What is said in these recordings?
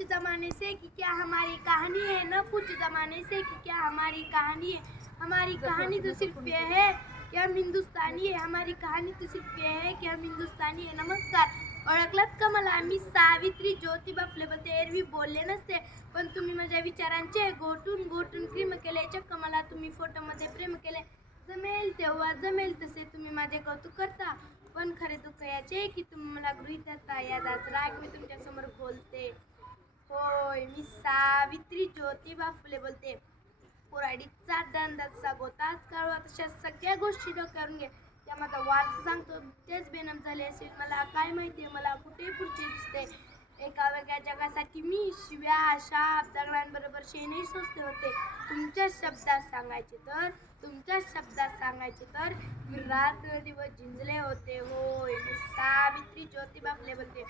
पूछ जमाने से कि क्या हमारी कहानी है, न पूछ जमाने से कि क्या हमारी कहानी है। हमारी कहानी तो सिर्फ ये है कि हम हिंदुस्तानी है, हमारी कहानी तो सिर्फ ये है की हम हिंदुस्तानी आहे. नमस्कार, ओळखलात का मला? मी सावित्री ज्योतिबा फुले बोलते. एरवी बोलले नसते, पण तुम्ही माझ्या विचारांचे गोटून गोटून क्रीम केले. चक्क मला तुम्ही फोटोमध्ये प्रेम केले. जमेल तेव्हा जमेल तसे तुम्ही माझे कौतुक करता, पण खरे दुःख याचे की तुम्ही मला गृहीत धरता. याचाच राग मी तुमच्या समोर बोलते. होय, मी सावित्री ज्योतिबा फुले बोलते. कुऱ्हाडीचा दंडाचा गोताच काढवा, तशा सगळ्या गोष्टी डोक्यावरून घे. त्या माझा वारसा सांगतो तेच बेनम झाले असेल. मला काय माहिती, मला कुठे पुढचे दिसते. एका वेगळ्या जगासाठी मी शिव्या शाप दगडांबरोबर शेणही सोसले होते. तुमच्या शब्दात सांगायचे तर मी रात्र दिवस झिंजले होते. होय, मी सावित्री ज्योतिबा फुले बोलते.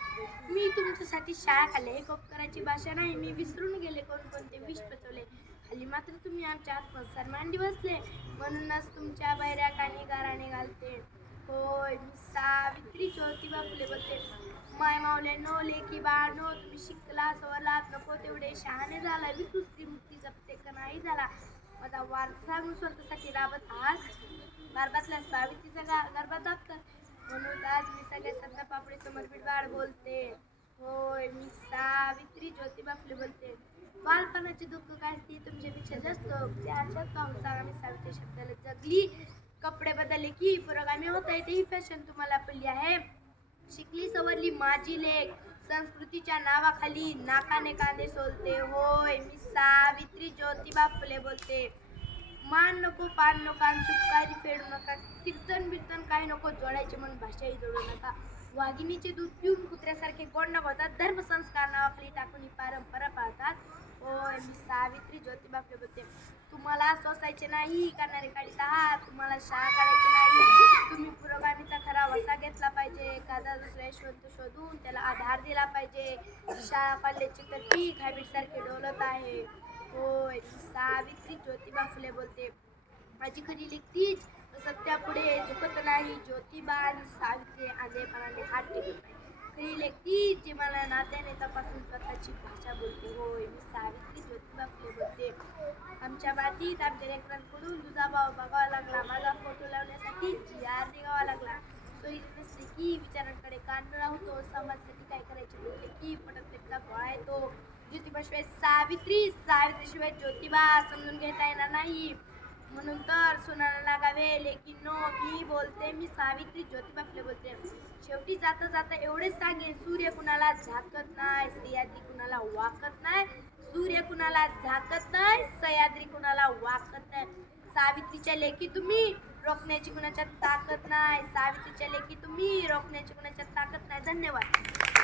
मी तुमच्यासाठी शाळा काढली. एक उपकाराची भाषा नाही. मी विसरून गेले कोणकोणते विष पचवले. हल्ली मात्र तुम्ही आमच्या आत्मसात मांडी बसले, म्हणूनच तुमच्या बहिऱ्या कानी गाराने घालते. होय, मी सावित्री ज्योतिबा फुले बोलते. माय मावले नो लेकी बाळ नो, तुम्ही शिकला सवरलात नको तेवढे शहाणे झाला. विकृती मुक्ती जपते का नाही झाला. माझा वारसा सांगून स्वतःसाठी राबत आहात. गर्भातल्या सावित्रीचा गर्भात दाबतात, म्हणून आज मी सगळ्या संत पापडी समर्पित बाळ बोलते. होय, मी सावित्री ज्योतिबा फुले बोलते. बालपणाचे दुःख काय असते तुमच्यापेक्षा जास्त. त्या आरशात पाहून सांगा मी सावित्री शब्दाला जगली. कपडे बदलले की पुरोगामी होता येते, ही फॅशन तुम्हाला पडली आहे. शिकली सवरली माझी लेक, संस्कृतीच्या नावाखाली नाकाने कांदे सोलते. होय, मी सावित्री ज्योतिबा फुले बोलते. मान नको पान नको चुपकारी फेडू नका. कीर्तन बिर्तन काही नको जोडायचे म्हणून भाषाही जोडू नका. वाघिणीचे दूध पिऊन कुत्र्यासारखे गोंड होतात. धर्मसंस्कार नावाखाली टाकून ही परंपरा पाळतात. होय, मी सावित्री ज्योतिबा फुले बोलते. तुम्हाला सोसायचे नाही करणारे काढीत आहात. तुम्हाला शाळा काढायची नाही. तुम्ही पुरोगामीचा खरा वसा घेतला पाहिजे. एखादा दुसरा यशवंत शोधून त्याला आधार दिला पाहिजे. शाळा काढल्याची तर पीक हॅबिट सारखे डोलत आहे. होय, मी सावित्री ज्योतिबा फुले बोलते. माझी खरी लेक तीच सत्यापुढे झुकत नाही. ज्योतिबा आणि सावित्री आंधळेपणाने हात टेकत नाही. खरी लेक तीच जी मला नात्याने तपासून स्वतःची भाषा बोलते. होय, मी सावित्री ज्योतिबा फुले बोलते. आमच्या बाबतीत आमच्या लेकरांकडून दुजाभाव बघावा लागला. माझा फोटो लावण्यासाठी GR निघावा लागला. सोयी नसते की विचारांकडे कान होतो. समाजासाठी काय करायचे बोलले की पटत लेकचा गोळा येतो. ज्योतिबाशिवाय सावित्रीशिवाय ज्योतिबा समजून घेता येणार नाही. म्हणून तर सुनाला लागावे लेकींनो मी बोलते. मी सावित्री ज्योतिबा फुले बोलते. शेवटी जाता जाता एवढेच सांगेन, सूर्य कुणाला झाकत नाही, सह्याद्री कुणाला वाकत नाही. सूर्य कुणाला झाकत नाही, सह्याद्री कुणाला वाकत नाही. सावित्रीच्या लेकी तुम्ही रोखण्याची कुणाच्या ताकद नाही. सावित्रीच्या लेकी तुम्ही रोखण्याची कुणाच्या ताकद नाही. धन्यवाद.